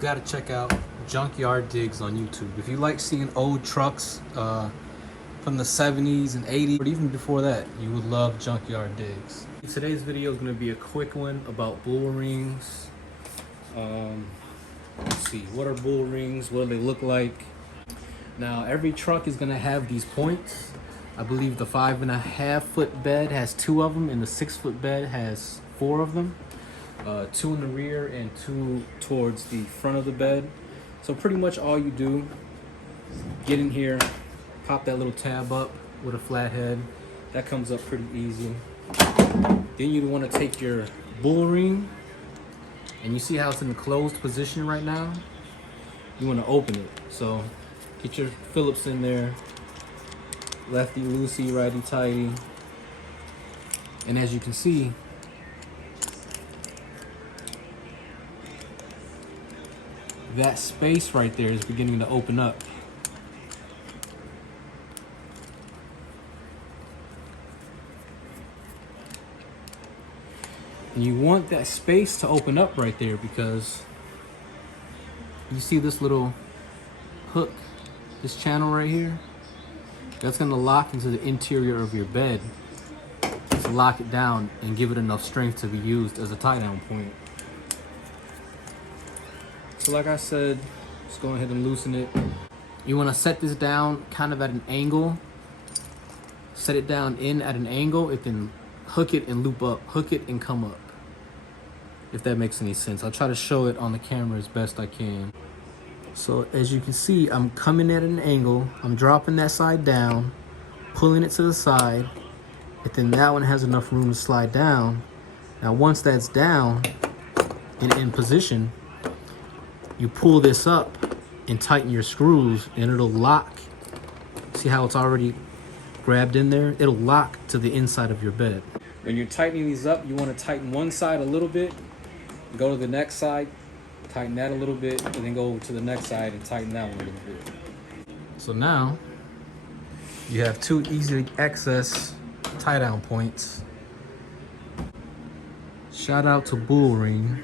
gotta check out Junkyard Digs on YouTube. If you like seeing old trucks from the 70s and 80s, or even before that, you would love Junkyard Digs. Today's video is gonna be a quick one about Bullrings. Let's see, what are Bullrings? What do they look like? Now, every truck is gonna have these points. I believe the 5.5 foot bed has 2 of them, and the 6 foot bed has 4 of them. 2 in the rear and 2 towards the front of the bed. So pretty much all you do, get in here, pop that little tab up with a flat head. That comes up pretty easy. Then you want to take your Bullring, and you see how it's in the closed position right now? You want to open it. So get your Phillips in there, lefty loosey, righty tighty. And as you can see, that space right there is beginning to open up. And you want that space to open up right there because you see this little hook, this channel right here? That's gonna lock into the interior of your bed to lock it down and give it enough strength to be used as a tie down point. So like I said, let's go ahead and loosen it. You want to set this down kind of at an angle. Set it down in at an angle, and then hook it and loop up. Hook it and come up. If that makes any sense. I'll try to show it on the camera as best I can. So as you can see, I'm coming at an angle. I'm dropping that side down, pulling it to the side, and then that one has enough room to slide down. Now once that's down and in position, you pull this up and tighten your screws, and it'll lock. See how it's already grabbed in there? It'll lock to the inside of your bed. When you're tightening these up, you want to tighten one side a little bit, go to the next side, tighten that a little bit, and then go over to the next side and tighten that one a little bit. So now you have 2 easy access tie down points. Shout out to Bullring.